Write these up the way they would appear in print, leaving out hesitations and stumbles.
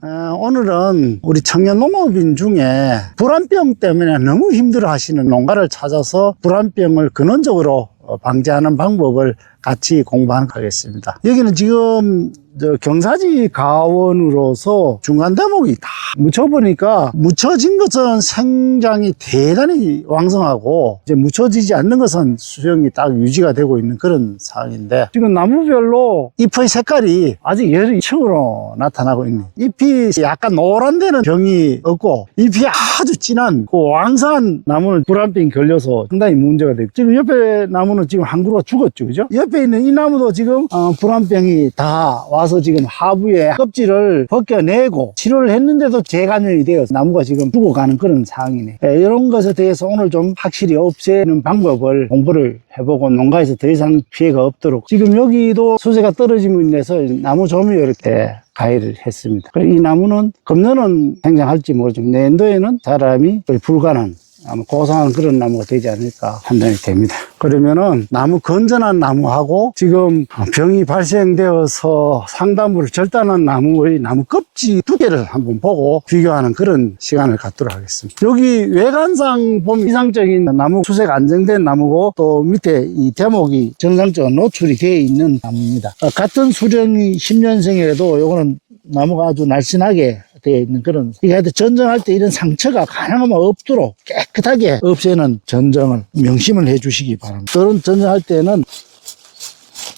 오늘은 우리 청년 농업인 중에 불안병 때문에 너무 힘들어 하시는 농가를 찾아서 불안병을 근원적으로 방지하는 방법을 같이 공부하도록 하겠습니다. 여기는 지금 경사지 가원으로서 중간 대목이 다 묻혀보니까 묻혀진 것은 생장이 대단히 왕성하고 이제 묻혀지지 않는 것은 수영이 딱 유지가 되고 있는 그런 상황인데, 지금 나무별로 잎의 색깔이 아주 여러 층으로 나타나고 있네. 잎이 약간 노란 데는 병이 없고, 잎이 아주 진한 그 왕성한 나무는 불안병이 걸려서 상당히 문제가 되고, 지금 옆에 나무는 지금 한 그루가 죽었죠, 그죠? 옆에 있는 이 나무도 지금 불안병이 다 와서 지금 하부에 껍질을 벗겨내고 치료를 했는데도 재감염이 되어서 나무가 지금 죽어가는 그런 상황이네. 이런 것에 대해서 오늘 좀 확실히 없애는 방법을 공부를 해보고 농가에서 더 이상 피해가 없도록, 지금 여기도 수세가 떨어지고 있는데서 나무 조미료 이렇게 가위를 했습니다. 이 나무는 금년은 생장할지 모르지만 내년도에는 사람이 거의 불가능한 아마 고상한 그런 나무가 되지 않을까 판단이 됩니다. 그러면은 나무 건전한 나무하고 지금 병이 발생되어서 상단부를 절단한 나무의 나무 껍질 두께를 한번 보고 비교하는 그런 시간을 갖도록 하겠습니다. 여기 외관상 보면 이상적인 나무 수색 안정된 나무고, 또 밑에 이 대목이 정상적으로 노출이 되어 있는 나무입니다. 같은 수령이 10년생이라도 요거는 나무가 아주 날씬하게 되어 있는 그런, 이게 전정할 때 이런 상처가 가능하면 없도록 깨끗하게 없애는 전정을 명심을 해 주시기 바랍니다. 그런 전정할 때는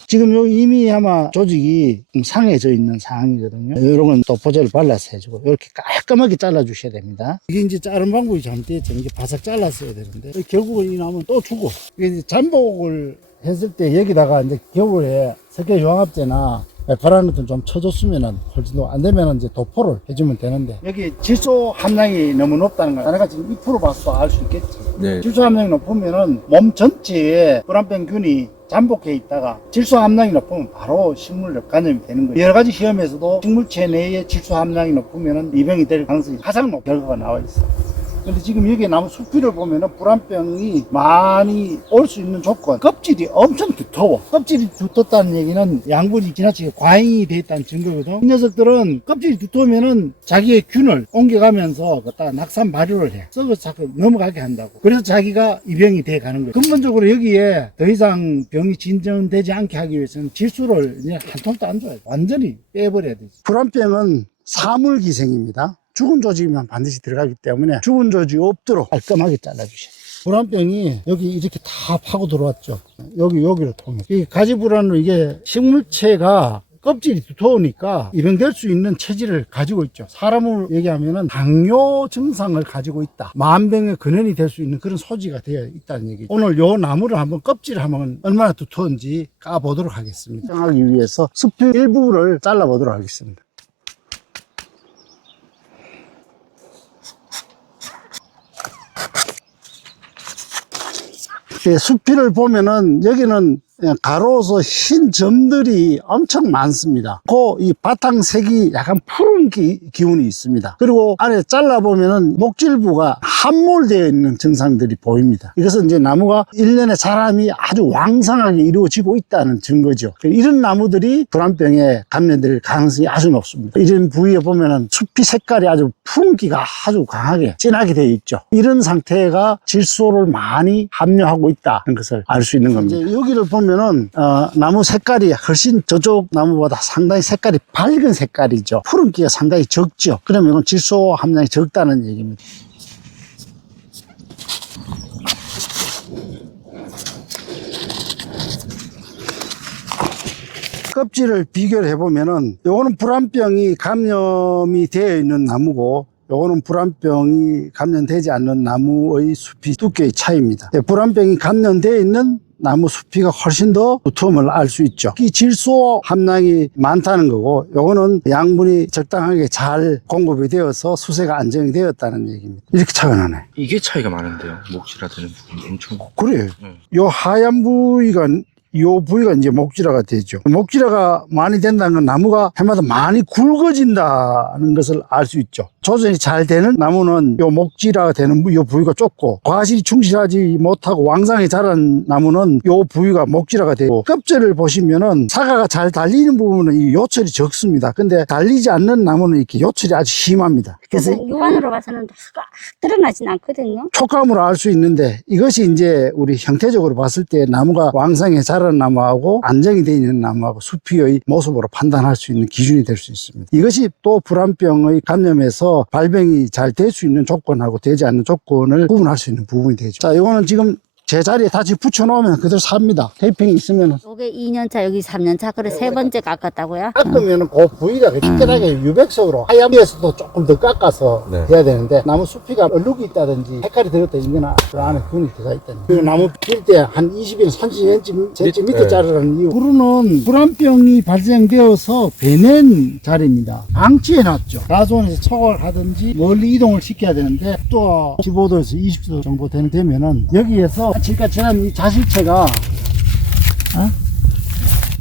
지금 여기 이미 아마 조직이 좀 상해져 있는 상황이거든요. 이런 건 또 보조를 발라서 해주고 이렇게 깔끔하게 잘라 주셔야 됩니다. 이게 이제 자른 방법이 잘못되었죠. 이게 바삭 잘랐어야 되는데 결국은 이 나무는 또 죽어. 이게 이제 잠복을 했을 때 여기다가 이제 겨울에 석회 용합제나 바람을 좀 쳐줬으면은 훨씬 더 안 되면은 이제 도포를 해주면 되는데, 여기 질소 함량이 너무 높다는 걸 내가 지금 2% 봐서 알 수 있겠지. 네. 질소 함량이 높으면은 몸 전체에 불안병균이 잠복해 있다가 질소 함량이 높으면 바로 식물에 감염이 되는 거예요. 여러 가지 시험에서도 식물체 내에 질소 함량이 높으면은 이 병이 될 가능성이 가장 높은 결과가 나와 있어요. 근데 지금 여기 나무 수피를 보면은 불안병이 많이 올 수 있는 조건, 껍질이 엄청 두터워. 껍질이 두텁다는 얘기는 양분이 지나치게 과잉이 돼 있다는 증거거든. 이 녀석들은 껍질이 두터우면은 자기의 균을 옮겨가면서 갖다가 낙산 발효를 해. 썩어서 자꾸 넘어가게 한다고. 그래서 자기가 이 병이 돼 가는 거예요. 근본적으로 여기에 더 이상 병이 진전되지 않게 하기 위해서는 질소를 이제 한 통도 안 줘야 돼. 완전히 빼버려야 되지. 불안병은 사물기생입니다. 죽은 조직이면 반드시 들어가기 때문에 죽은 조직이 없도록 깔끔하게 잘라주셔야 돼요. 불안병이 여기 이렇게 다 파고 들어왔죠. 여기를 통해. 이 가지불안으로 이게 식물체가 껍질이 두터우니까 입양될 수 있는 체질을 가지고 있죠. 사람을 얘기하면은 당뇨 증상을 가지고 있다. 만병의 근원이 될 수 있는 그런 소지가 되어 있다는 얘기죠. 오늘 요 나무를 한번 껍질을 한번 얼마나 두터운지 까보도록 하겠습니다. 하기 위해서 숲의 일부를 잘라보도록 하겠습니다. 수피를 보면은 여기는 가로서 흰 점들이 엄청 많습니다. 이 바탕색이 약간 푸른 기운이 있습니다. 그리고 안에 잘라보면은 목질부가 함몰되어 있는 증상들이 보입니다. 이것은 이제 나무가 1년에 자람이 아주 왕성하게 이루어지고 있다는 증거죠. 이런 나무들이 불안병에 감염될 가능성이 아주 높습니다. 이런 부위에 보면은 수피 색깔이 아주 푸른기가 아주 강하게 진하게 되어 있죠. 이런 상태가 질소를 많이 함유하고 있다는 것을 알 수 있는 겁니다. 이제 여기를 보면 나무 색깔이 훨씬 저쪽 나무보다 상당히 색깔이 밝은 색깔이죠. 푸른기가 상당히 적죠. 그러면 이건 질소 함량이 적다는 얘기입니다. 껍질을 비교를 해보면은 요거는 불안병이 감염이 되어 있는 나무고, 요거는 불안병이 감염되지 않는 나무의 수피 두께의 차이입니다. 불안병이 감염되어 있는 나무 수피가 훨씬 더 두툼을 알 수 있죠. 이 질소 함량이 많다는 거고, 요거는 양분이 적당하게 잘 공급이 되어서 수세가 안정이 되었다는 얘기입니다. 이렇게 차이가 나네. 이게 차이가 많은데요. 목질화 되는 부분이 엄청. 그래. 요 하얀 부위가 이 부위가 이제 목질화가 되죠. 목질화가 많이 된다는 건 나무가 해마다 많이 굵어진다는 것을 알 수 있죠. 조전이 잘 되는 나무는 이 목질화가 되는 이 부위가 좁고, 과실이 충실하지 못하고 왕성히 자란 나무는 이 부위가 목질화가 되고, 껍질을 보시면은 사과가 잘 달리는 부분은 이 요철이 적습니다. 근데 달리지 않는 나무는 이렇게 요철이 아주 심합니다. 그래서 육안으로 봐서는 확 드러나진 않거든요. 촉감으로 알 수 있는데, 이것이 이제 우리 형태적으로 봤을 때 나무가 왕성히 자란 나무하고 안정이 되어 있는 나무하고 수피의 모습으로 판단할 수 있는 기준이 될 수 있습니다. 이것이 또 불안병의 감염에서 발병이 잘 될 수 있는 조건하고 되지 않는 조건을 구분할 수 있는 부분이 되죠. 자, 이거는 지금 제자리에 다시 붙여놓으면 그대로 삽니다. 테이핑이 있으면. 요게 2년차, 여기 3년차, 그래 세 번째 깎았다고요? 깎으면 그 부위가 특별하게 유백석으로 하얀비에서도 조금 더 깎아서 해야 되는데, 나무 수피가 얼룩이 있다든지 색깔이 들었다든지 이거는 그 안에 균이 들어가 있다든지, 그리고 나무 필 때 한 20에서 30cm 밑에 자르라는 이유. 불은 불안병이 발생되어서 배낸 자리입니다. 방치해놨죠. 가수원에서 초과를 하든지 멀리 이동을 시켜야 되는데, 또 15도에서 20도 정도 되면은 여기에서 지금까지 이 자실체가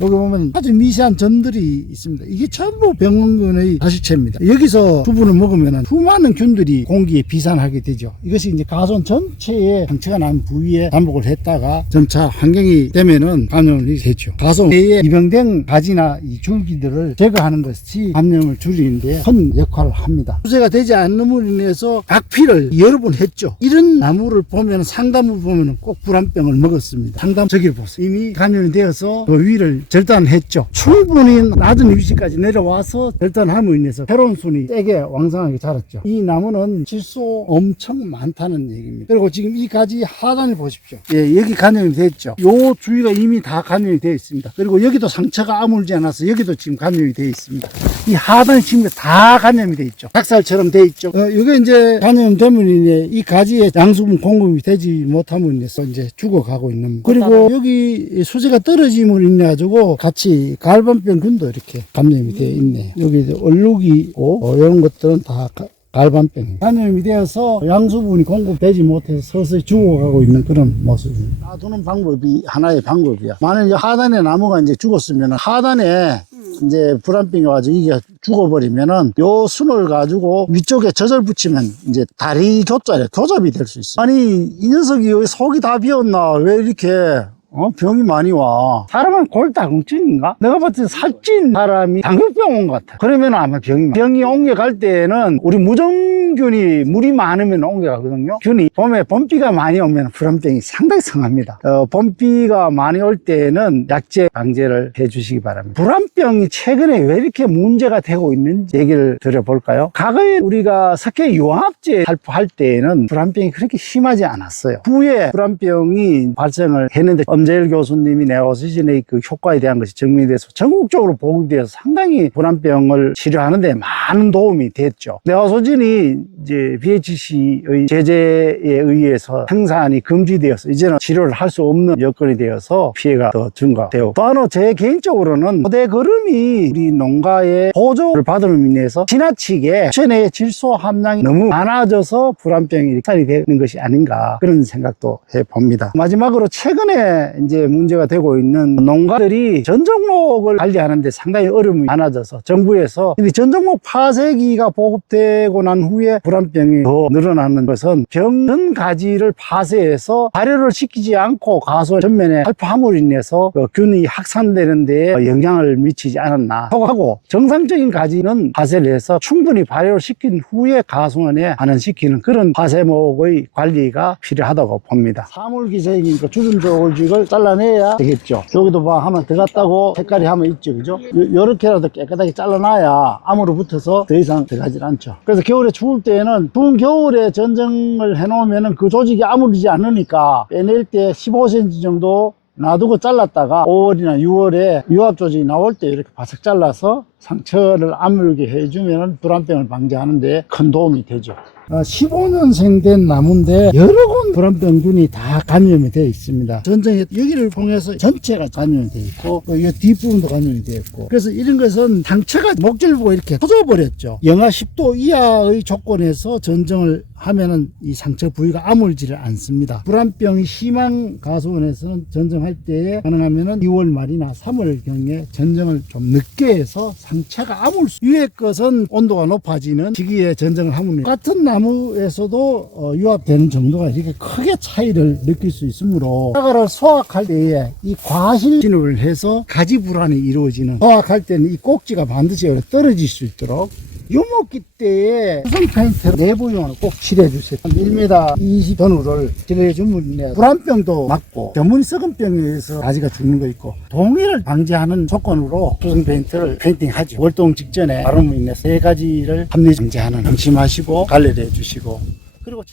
여기 보면 아주 미세한 점들이 있습니다. 이게 전부 병원균의 자실체입니다. 여기서 수분을 먹으면 수많은 균들이 공기에 비산하게 되죠. 이것이 이제 가수원 전체에 상처가 난 부위에 잠복을 했다가 점차 환경이 되면은 감염이 되죠. 가수원 내에 입양된 가지나 이 줄기들을 제거하는 것이 감염을 줄이는데 큰 역할을 합니다. 수세가 되지 않음으로 인해서 박피를 여러 번 했죠. 이런 나무를 보면, 상담을 보면 꼭 불안병을 먹었습니다. 상담 저기를 보세요. 이미 감염이 되어서 그 위를 절단했죠. 충분히 낮은 위치까지 내려와서 절단함으로 인해서 페론순이 세게 왕성하게 자랐죠. 이 나무는 질소 엄청 많다는 얘기입니다. 그리고 지금 이 가지 하단을 보십시오. 예, 여기 감염이 됐죠. 요 주위가 이미 다 감염이 되어 있습니다. 그리고 여기도 상처가 아물지 않아서 여기도 지금 감염이 되어 있습니다. 이 하단이 지금 다 감염이 되어 있죠. 닭살처럼 되어 있죠. 이게 이제 감염되면 이 가지에 양수분 공급이 되지 못함으로 인해서 이제 죽어가고 있는. 그리고 여기 수세가 떨어짐으로 인해 가지고 같이 갈반병균도 이렇게 감염이 되어 있네요. 여기 얼룩이 있고 이런 것들은 다 갈반병 감염이 되어서 양수분이 공급되지 못해서 서서히 죽어가고 있는 그런 모습입니다. 놔두는 방법이 하나의 방법이야. 만약 하단에 나무가 이제 죽었으면 하단에 이제 불안병이 와가지고 이게 죽어버리면은 요 순을 가지고 위쪽에 젖을 붙이면 이제 다리 교잡이 될 수 있어. 아니, 이 녀석이 여기 속이 다 비었나? 왜 이렇게 병이 많이 와. 사람은 골다공증인가? 내가 봤을 때 살찐 사람이 당뇨병 온 것 같아. 그러면 아마 병이 옮겨갈 때는 우리 무정균이 물이 많으면 옮겨가거든요. 균이 봄에 봄비가 많이 오면 불안병이 상당히 성합니다. 봄비가 많이 올 때는 약제 방제를 해주시기 바랍니다. 불안병이 최근에 왜 이렇게 문제가 되고 있는지 얘기를 드려볼까요? 과거에 우리가 석회 유황합제 살포할 때에는 불안병이 그렇게 심하지 않았어요. 후에 불안병이 발생을 했는데 엄재일 교수님이 네오시진의 그 효과에 대한 것이 증명이 돼서 전국적으로 보급되어서 상당히 불안병을 치료하는 데 많은 도움이 됐죠. 네오시진이 이제 BHC의 제재에 의해서 생산이 금지되어서 이제는 치료를 할 수 없는 여건이 되어서 피해가 더 증가되고, 또 하나 제 개인적으로는 고대 거름이 우리 농가의 보조를 받음으로 인해서 지나치게 체내의 질소 함량이 너무 많아져서 불안병이 일탈이 되는 것이 아닌가, 그런 생각도 해봅니다. 마지막으로 최근에 이제 문제가 되고 있는 농가들이 전종목을 관리하는데 상당히 어려움이 많아져서 정부에서 전종목 파쇄기가 보급되고 난 후에 불안병이 더 늘어나는 것은 병든 가지를 파쇄해서 발효를 시키지 않고 가수 전면에 살포함으로 인해서 균이 확산되는 데에 영향을 미치지 않았나 하고, 정상적인 가지는 파쇄를 해서 충분히 발효를 시킨 후에 가수원에 반응시키는 그런 파쇄목의 관리가 필요하다고 봅니다. 사물기생이니까 주름 저울직을 잘라내야 되겠죠. 여기도 봐, 하면 들어갔다고 색깔이 하면 있죠, 그죠? 요렇게라도 깨끗하게 잘라놔야 암으로 붙어서 더 이상 들어가질 않죠. 그래서 겨울에 추울 때에는 추운 겨울에 전정을 해놓으면 그 조직이 아무르지 않으니까 빼낼 때 15cm 정도 놔두고 잘랐다가 5월이나 6월에 유압 조직이 나올 때 이렇게 바싹 잘라서 상처를 아물게 해주면 불안병을 방지하는데 큰 도움이 되죠. 15년생 된 나무인데 여러 군 불안병균이 다 감염이 되어 있습니다. 전정에 여기를 통해서 전체가 감염이 되어 있고 또 이 뒷부분도 감염이 되어 있고, 그래서 이런 것은 상처가 목줄 보고 이렇게 터져버렸죠. 영하 10도 이하의 조건에서 전정을 하면은 이 상처 부위가 아물지를 않습니다. 불안병이 심한 가수원에서는 전정할 때에 가능하면은 2월 말이나 3월경에 전정을 좀 늦게 해서 상처가 아물 수, 위에 것은 온도가 높아지는 시기에 전정을 하면 같은 나무에서도 유압되는 정도가 이렇게 크게 차이를 느낄 수 있으므로 사과를 수확할 때에 이 과실 진입을 해서 가지 불안이 이루어지는, 수확할 때는 이 꼭지가 반드시 떨어질 수 있도록 유목기 때에 수성 페인트를 내부용으로 꼭 칠해주세요. 1m 20 전후를 칠해주면 불안병도 막고 전문이 썩은 병에 의해서 가지가 죽는 거 있고, 동해를 방지하는 조건으로 수성 페인트를 페인팅하죠. 월동 직전에 바람으로 인해서 3가지를 합리 방지하는, 방심하시고 관리를 해주시고, 그리고